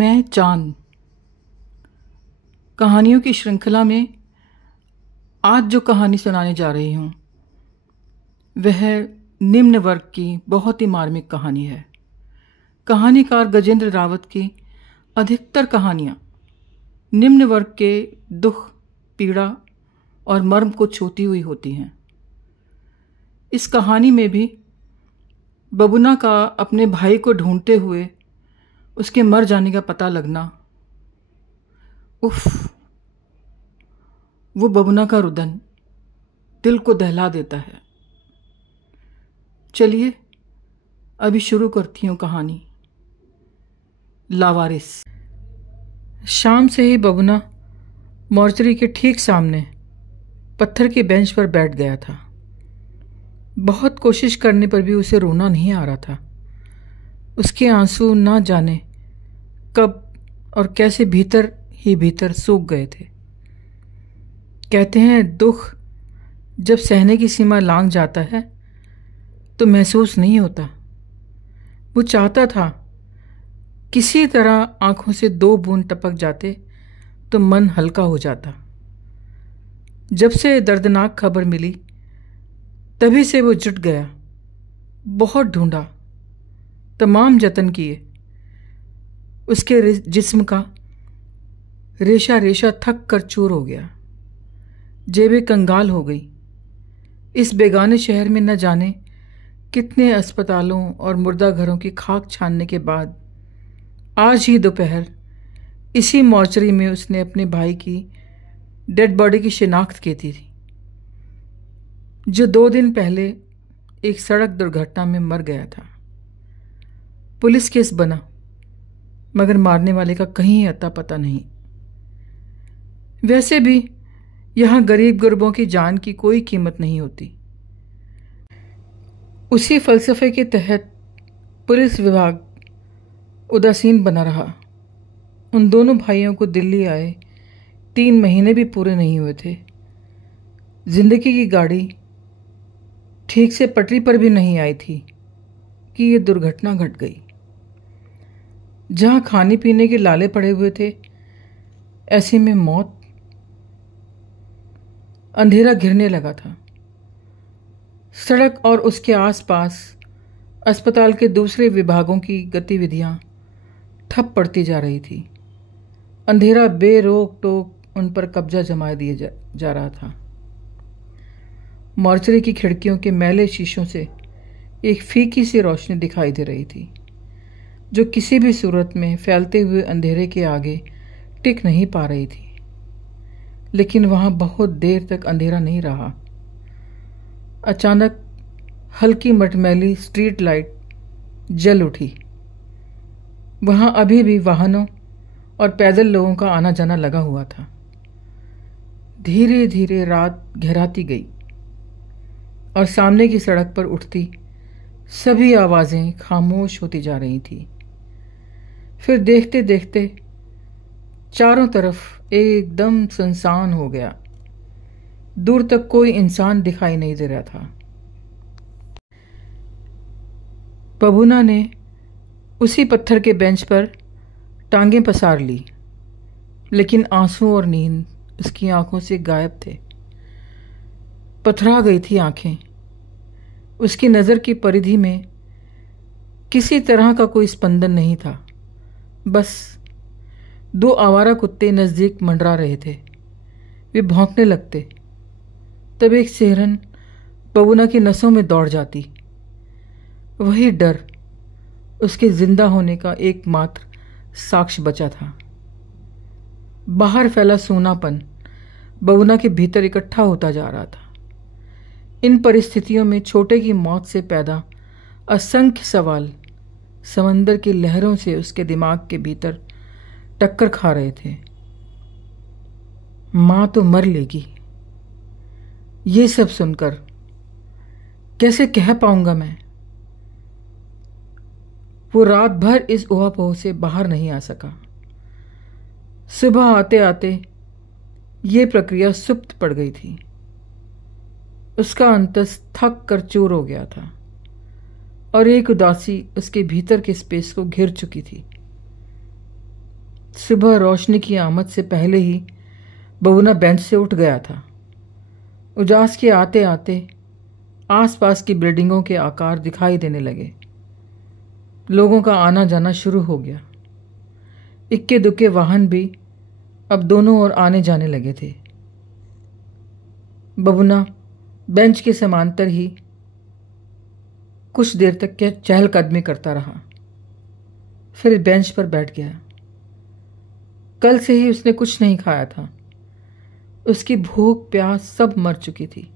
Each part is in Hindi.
मैं चांद कहानियों की श्रृंखला में आज जो कहानी सुनाने जा रही हूँ वह निम्न वर्ग की बहुत ही मार्मिक कहानी है। कहानीकार गजेंद्र रावत की अधिकतर कहानियाँ निम्न वर्ग के दुख, पीड़ा और मर्म को छूती हुई होती हैं। इस कहानी में भी बबूना का अपने भाई को ढूंढते हुए उसके मर जाने का पता लगना, उफ, वो बबूना का रुदन दिल को दहला देता है। चलिए अभी शुरू करती हूँ कहानी। लावारिस। शाम से ही बबूना मॉर्चरी के ठीक सामने पत्थर की बेंच पर बैठ गया था। बहुत कोशिश करने पर भी उसे रोना नहीं आ रहा था। उसके आंसू ना जाने कब और कैसे भीतर ही भीतर सूख गए थे। कहते हैं दुख जब सहने की सीमा लांघ जाता है तो महसूस नहीं होता। वो चाहता था किसी तरह आंखों से 2 बूंद टपक जाते तो मन हल्का हो जाता। जब से दर्दनाक खबर मिली तभी से वो जुट गया। बहुत ढूंढा, तमाम जतन किए। उसके जिस्म का रेशा रेशा थक कर चूर हो गया। जेबें कंगाल हो गई। इस बेगाने शहर में न जाने कितने अस्पतालों और मुर्दा घरों की खाक छानने के बाद आज ही दोपहर इसी मॉर्चरी में उसने अपने भाई की डेड बॉडी की शिनाख्त की थी, जो 2 दिन पहले एक सड़क दुर्घटना में मर गया था। पुलिस केस बना मगर मारने वाले का कहीं अता पता नहीं। वैसे भी यहाँ गरीब गुरबों की जान की कोई कीमत नहीं होती। उसी फलसफे के तहत पुलिस विभाग उदासीन बना रहा। उन दोनों भाइयों को दिल्ली आए 3 महीने भी पूरे नहीं हुए थे। जिंदगी की गाड़ी ठीक से पटरी पर भी नहीं आई थी कि ये दुर्घटना घट गई। जहाँ खाने पीने के लाले पड़े हुए थे, ऐसे में मौत। अंधेरा घिरने लगा था। सड़क और उसके आसपास अस्पताल के दूसरे विभागों की गतिविधियां ठप पड़ती जा रही थी। अंधेरा बेरोक टोक उन पर कब्जा जमा दिए जा रहा था। मॉर्चरी की खिड़कियों के मैले शीशों से एक फीकी सी रोशनी दिखाई दे रही थी, जो किसी भी सूरत में फैलते हुए अंधेरे के आगे टिक नहीं पा रही थी। लेकिन वहाँ बहुत देर तक अंधेरा नहीं रहा। अचानक हल्की मटमैली स्ट्रीट लाइट जल उठी। वहाँ अभी भी वाहनों और पैदल लोगों का आना जाना लगा हुआ था। धीरे धीरे रात गहराती गई और सामने की सड़क पर उठती सभी आवाज़ें खामोश होती जा रही थी। फिर देखते देखते चारों तरफ एकदम सुनसान हो गया। दूर तक कोई इंसान दिखाई नहीं दे रहा था। बबूना ने उसी पत्थर के बेंच पर टांगें पसार ली, लेकिन आंसू और नींद उसकी आंखों से गायब थे। पथरा गई थी आंखें। उसकी नज़र की परिधि में किसी तरह का कोई स्पंदन नहीं था। बस 2 आवारा कुत्ते नज़दीक मंडरा रहे थे। वे भौंकने लगते, तब एक सिहरन बबूना की नसों में दौड़ जाती। वही डर उसके जिंदा होने का एकमात्र साक्ष्य बचा था। बाहर फैला सूनापन बबूना के भीतर इकट्ठा होता जा रहा था। इन परिस्थितियों में छोटे की मौत से पैदा असंख्य सवाल समंदर की लहरों से उसके दिमाग के भीतर टक्कर खा रहे थे। माँ तो मर लेगी, ये सब सुनकर कैसे कह पाऊंगा मैं। वो रात भर इस ऊहापोह से बाहर नहीं आ सका। सुबह आते आते ये प्रक्रिया सुप्त पड़ गई थी। उसका अंतस थक कर चूर हो गया था और एक उदासी उसके भीतर के स्पेस को घिर चुकी थी। सुबह रोशनी की आमद से पहले ही बबूना बेंच से उठ गया था। उजास के आते आते आसपास की बिल्डिंगों के आकार दिखाई देने लगे। लोगों का आना जाना शुरू हो गया। इक्के दुक्के वाहन भी अब दोनों ओर आने जाने लगे थे। बबूना बेंच के समांतर ही कुछ देर तक चहलकदमी करता रहा, फिर बेंच पर बैठ गया। कल से ही उसने कुछ नहीं खाया था। उसकी भूख प्यास सब मर चुकी थी।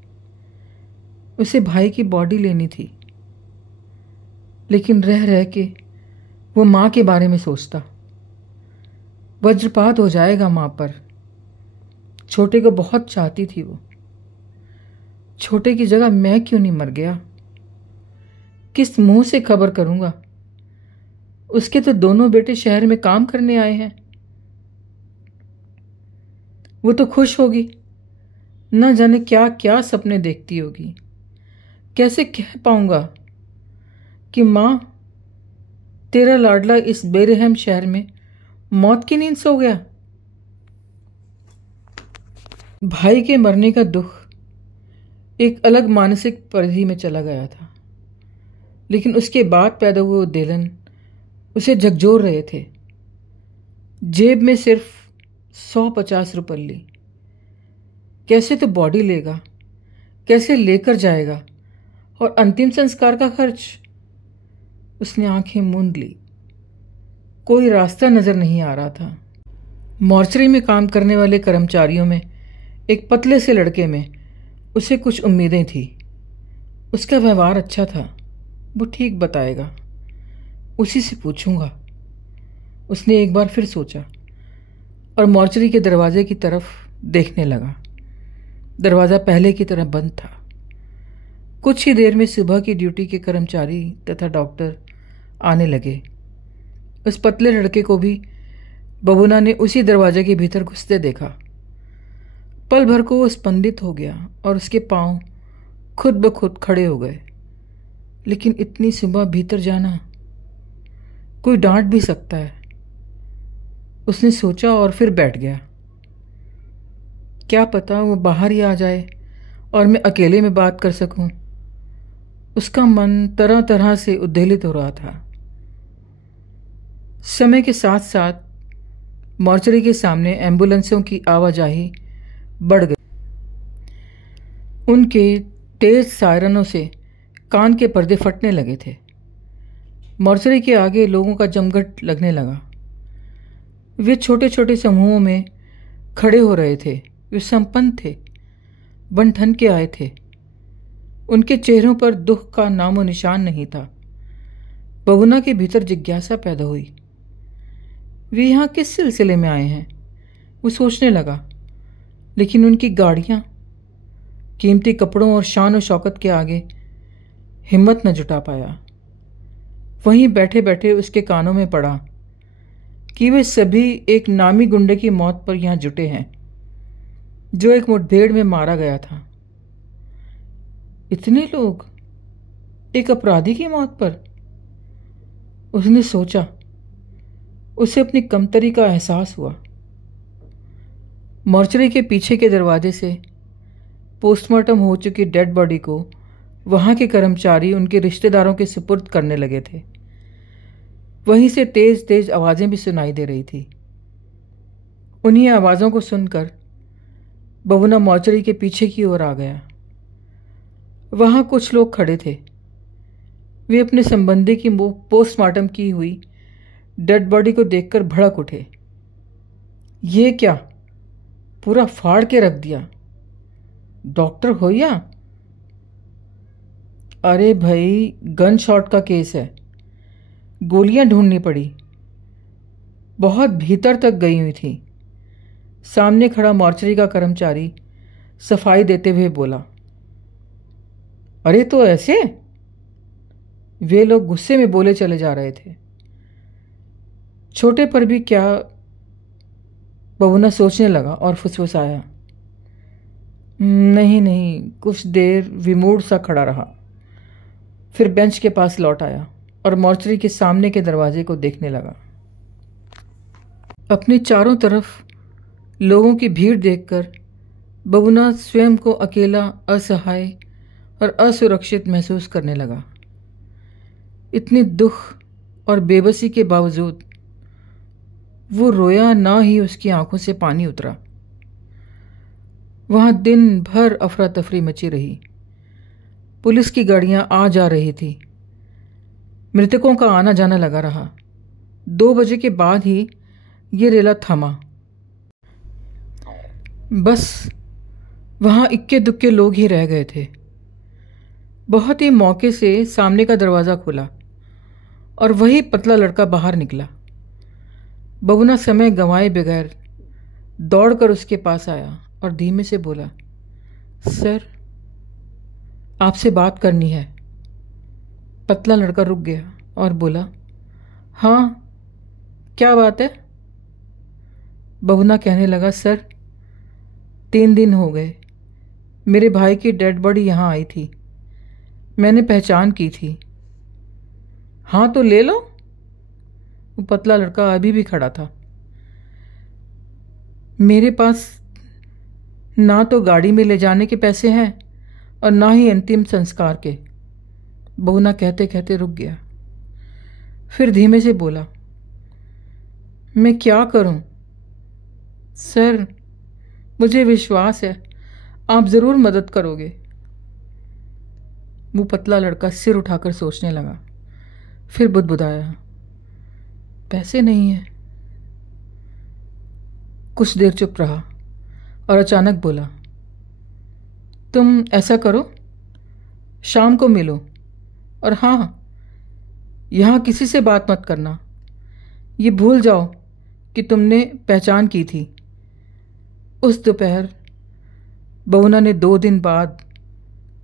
उसे भाई की बॉडी लेनी थी, लेकिन रह रह के वो माँ के बारे में सोचता। वज्रपात हो जाएगा माँ पर। छोटे को बहुत चाहती थी वो। छोटे की जगह मैं क्यों नहीं मर गया? किस मुंह से खबर करूंगा? उसके तो दोनों बेटे शहर में काम करने आए हैं। वो तो खुश होगी, न जाने क्या क्या सपने देखती होगी। कैसे कह पाऊंगा कि माँ, तेरा लाडला इस बेरहम शहर में मौत की नींद सो गया। भाई के मरने का दुख एक अलग मानसिक परिधि में चला गया था, लेकिन उसके बाद पैदा हुए देलन उसे झकझोर रहे थे। जेब में सिर्फ 150 रुपये ली। कैसे तो बॉडी लेगा, कैसे लेकर जाएगा, और अंतिम संस्कार का खर्च? उसने आंखें मूंद ली। कोई रास्ता नजर नहीं आ रहा था। मॉर्चरी में काम करने वाले कर्मचारियों में एक पतले से लड़के में उसे कुछ उम्मीदें थी। उसका व्यवहार अच्छा था, वो ठीक बताएगा, उसी से पूछूंगा। उसने एक बार फिर सोचा और मॉर्चरी के दरवाजे की तरफ देखने लगा। दरवाज़ा पहले की तरह बंद था। कुछ ही देर में सुबह की ड्यूटी के कर्मचारी तथा डॉक्टर आने लगे। उस पतले लड़के को भी बबूना ने उसी दरवाजे के भीतर घुसते देखा। पल भर को वो स्पंदित हो गया और उसके पांव खुद ब खुद खड़े हो गए। लेकिन इतनी सुबह भीतर जाना, कोई डांट भी सकता है, उसने सोचा और फिर बैठ गया। क्या पता वो बाहर ही आ जाए और मैं अकेले में बात कर सकूं। उसका मन तरह तरह से उद्वेलित हो रहा था। समय के साथ साथ मॉर्चरी के सामने एम्बुलेंसों की आवाजाही बढ़ गई। उनके तेज सायरनों से कान के पर्दे फटने लगे थे। मॉर्चरी के आगे लोगों का जमघट लगने लगा। वे छोटे छोटे समूहों में खड़े हो रहे थे। वे संपन्न थे, बन ठन के आए थे। उनके चेहरों पर दुख का नामो निशान नहीं था। बबूना के भीतर जिज्ञासा पैदा हुई। वे यहाँ किस सिलसिले में आए हैं, वो सोचने लगा। लेकिन उनकी गाड़ियाँ, कीमती कपड़ों और शान और शौकत के आगे हिम्मत न जुटा पाया। वहीं बैठे बैठे उसके कानों में पड़ा कि वे सभी एक नामी गुंडे की मौत पर यहाँ जुटे हैं, जो एक मुठभेड़ में मारा गया था। इतने लोग एक अपराधी की मौत पर? उसने सोचा। उसे अपनी कमतरी का एहसास हुआ। मॉर्चरी के पीछे के दरवाजे से पोस्टमार्टम हो चुकी डेड बॉडी को वहां के कर्मचारी उनके रिश्तेदारों के सुपुर्द करने लगे थे। वहीं से तेज तेज आवाजें भी सुनाई दे रही थी। उन्हीं आवाज़ों को सुनकर बबूना मॉर्चरी के पीछे की ओर आ गया। वहां कुछ लोग खड़े थे। वे अपने संबंधी की पोस्टमार्टम की हुई डेड बॉडी को देखकर भड़क उठे। ये क्या, पूरा फाड़ के रख दिया? डॉक्टर हो या? अरे भाई, गन शॉट का केस है, गोलियां ढूंढनी पड़ी, बहुत भीतर तक गई हुई थी। सामने खड़ा मॉर्चरी का कर्मचारी सफाई देते हुए बोला। अरे तो ऐसे? वे लोग गुस्से में बोले चले जा रहे थे। छोटे पर भी क्या, बबूना सोचने लगा और फुसफुसाया। नहीं नहीं। कुछ देर विमूढ़ सा खड़ा रहा, फिर बेंच के पास लौट आया और मॉर्चरी के सामने के दरवाजे को देखने लगा। अपनी चारों तरफ लोगों की भीड़ देखकर बबूना स्वयं को अकेला, असहाय और असुरक्षित महसूस करने लगा। इतनी दुख और बेबसी के बावजूद वो रोया ना ही उसकी आंखों से पानी उतरा। वहां दिन भर अफरा तफरी मची रही। पुलिस की गाड़ियां आ जा रही थी। मृतकों का आना जाना लगा रहा। 2 बजे के बाद ही ये रेला थमा। बस वहां इक्के दुक्के लोग ही रह गए थे। बहुत ही मौके से सामने का दरवाज़ा खुला और वही पतला लड़का बाहर निकला। बबूना समय गंवाए बगैर दौड़कर उसके पास आया और धीमे से बोला, सर, आपसे बात करनी है। पतला लड़का रुक गया और बोला, हाँ, क्या बात है? बबूना कहने लगा, सर, 3 दिन हो गए मेरे भाई की डेड बॉडी यहाँ आई थी। मैंने पहचान की थी। हाँ तो ले लो। वो पतला लड़का अभी भी खड़ा था। मेरे पास ना तो गाड़ी में ले जाने के पैसे हैं और ना ही अंतिम संस्कार के। बबूना कहते कहते रुक गया। फिर धीमे से बोला, मैं क्या करूं? सर, मुझे विश्वास है आप ज़रूर मदद करोगे। वो पतला लड़का सिर उठाकर सोचने लगा। फिर बुदबुदाया, पैसे नहीं है। कुछ देर चुप रहा और अचानक बोला, तुम ऐसा करो, शाम को मिलो, और हाँ, यहाँ किसी से बात मत करना। ये भूल जाओ कि तुमने पहचान की थी। उस दोपहर बबूना ने 2 दिन बाद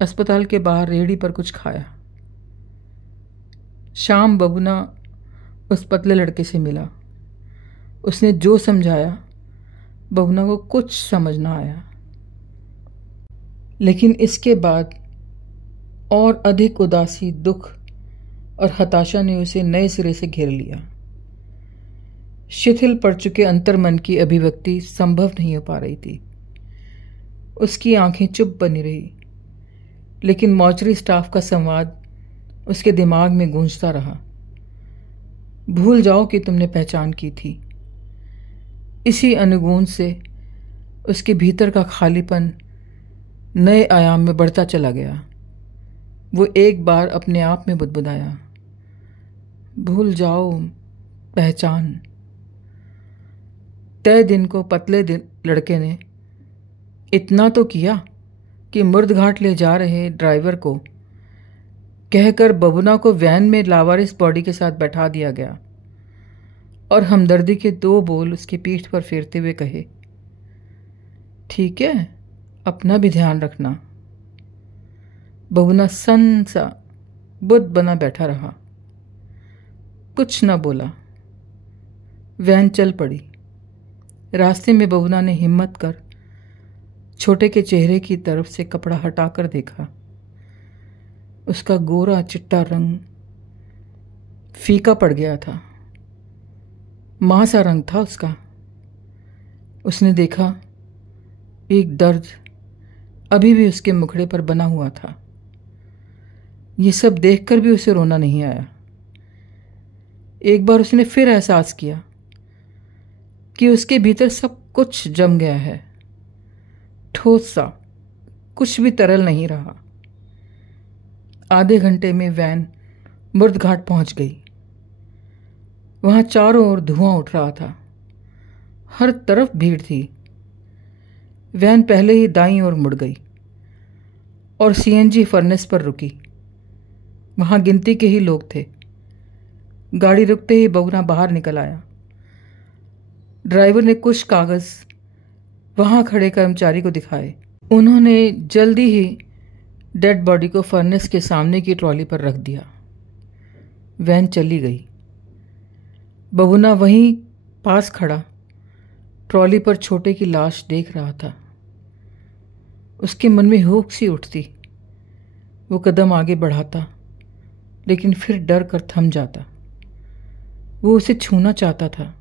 अस्पताल के बाहर रेहड़ी पर कुछ खाया। शाम बबूना उस पतले लड़के से मिला। उसने जो समझाया बबूना को कुछ समझ ना आया। लेकिन इसके बाद और अधिक उदासी, दुख और हताशा ने उसे नए सिरे से घेर लिया। शिथिल पड़ चुके अंतर्मन की अभिव्यक्ति संभव नहीं हो पा रही थी। उसकी आंखें चुप बनी रही, लेकिन मॉर्चरी स्टाफ का संवाद उसके दिमाग में गूंजता रहा। भूल जाओ कि तुमने पहचान की थी। इसी अनुगूंज से उसके भीतर का खालीपन नए आयाम में बढ़ता चला गया। वो एक बार अपने आप में बुदबुदाया, भूल जाओ पहचान। तय दिन को पतले लड़के ने इतना तो किया कि मुर्दघाट ले जा रहे ड्राइवर को कहकर बबूना को वैन में लावारिस बॉडी के साथ बैठा दिया गया और हमदर्दी के 2 बोल उसकी पीठ पर फेरते हुए कहे, ठीक है, अपना भी ध्यान रखना। बबूना सन सा बुद्ध बना बैठा रहा, कुछ न बोला। वैन चल पड़ी। रास्ते में बबूना ने हिम्मत कर छोटे के चेहरे की तरफ से कपड़ा हटाकर देखा। उसका गोरा चिट्टा रंग फीका पड़ गया था। मां सा रंग था उसका। उसने देखा एक दर्द अभी भी उसके मुखड़े पर बना हुआ था। ये सब देखकर भी उसे रोना नहीं आया। एक बार उसने फिर एहसास किया कि उसके भीतर सब कुछ जम गया है, ठोस सा, कुछ भी तरल नहीं रहा। आधे घंटे में वैन मुर्दघाट पहुंच गई। वहां चारों ओर धुआं उठ रहा था। हर तरफ भीड़ थी। वैन पहले ही दाईं ओर मुड़ गई और सीएनजी फर्नेस पर रुकी। वहां गिनती के ही लोग थे। गाड़ी रुकते ही बबूना बाहर निकल आया। ड्राइवर ने कुछ कागज वहां खड़े कर्मचारी को दिखाए। उन्होंने जल्दी ही डेड बॉडी को फर्नेस के सामने की ट्रॉली पर रख दिया। वैन चली गई। बबूना वहीं पास खड़ा ट्रॉली पर छोटे की लाश देख रहा था। उसके मन में हुक सी उठती। वो कदम आगे बढ़ाता, लेकिन फिर डर कर थम जाता। वो उसे छूना चाहता था,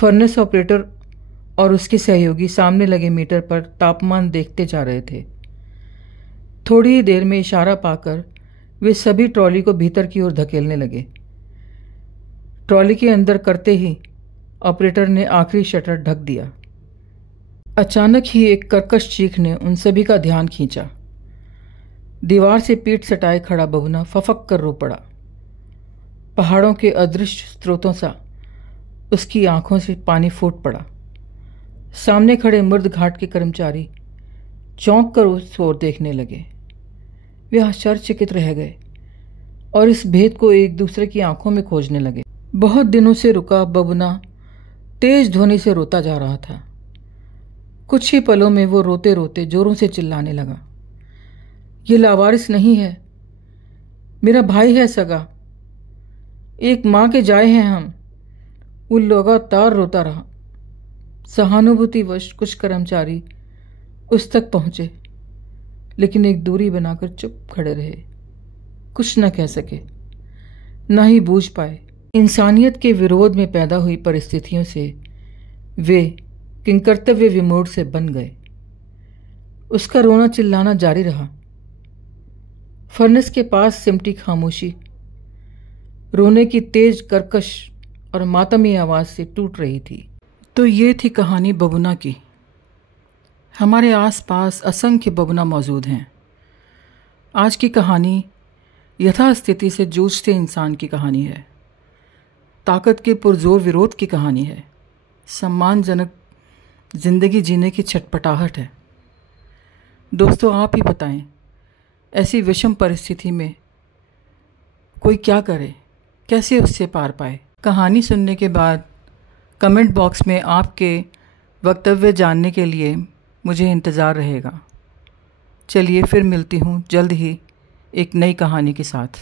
फर्नेस ऑपरेटर और उसके सहयोगी सामने लगे मीटर पर तापमान देखते जा रहे थे। थोड़ी ही देर में इशारा पाकर वे सभी ट्रॉली को भीतर की ओर धकेलने लगे। ट्रॉली के अंदर करते ही ऑपरेटर ने आखिरी शटर ढक दिया। अचानक ही एक कर्कश चीख ने उन सभी का ध्यान खींचा। दीवार से पीठ सटाए खड़ा बबूना फफक कर रो पड़ा। पहाड़ों के अदृश्य स्रोतों सा उसकी आंखों से पानी फूट पड़ा। सामने खड़े मुर्द घाट के कर्मचारी चौंक कर उस ओर देखने लगे। वे आश्चर्यचकित रह गए और इस भेद को एक दूसरे की आंखों में खोजने लगे। बहुत दिनों से रुका बबूना तेज ध्वनि से रोता जा रहा था। कुछ ही पलों में वो रोते रोते जोरों से चिल्लाने लगा, ये लावारिस नहीं है, मेरा भाई है सगा, एक माँ के जाए हैं हम। वो लगातार रोता रहा। सहानुभूतिवश कुछ कर्मचारी उस तक पहुंचे, लेकिन एक दूरी बनाकर चुप खड़े रहे। कुछ न कह सके, न ही बूझ पाए। इंसानियत के विरोध में पैदा हुई परिस्थितियों से वे किंकर्तव्य विमूढ़ से बन गए। उसका रोना चिल्लाना जारी रहा। फर्नेस के पास सिमटी खामोशी रोने की तेज कर्कश और मातमी आवाज से टूट रही थी। तो ये थी कहानी बबूना की। हमारे आसपास असंख्य बबूना मौजूद हैं। आज की कहानी यथास्थिति से जूझते इंसान की कहानी है, ताकत के पुरजोर विरोध की कहानी है, सम्मानजनक जिंदगी जीने की छटपटाहट है। दोस्तों, आप ही बताएं, ऐसी विषम परिस्थिति में कोई क्या करे, कैसे उससे पार पाए। कहानी सुनने के बाद कमेंट बॉक्स में आपके वक्तव्य जानने के लिए मुझे इंतज़ार रहेगा। चलिए फिर मिलती हूँ जल्द ही एक नई कहानी के साथ।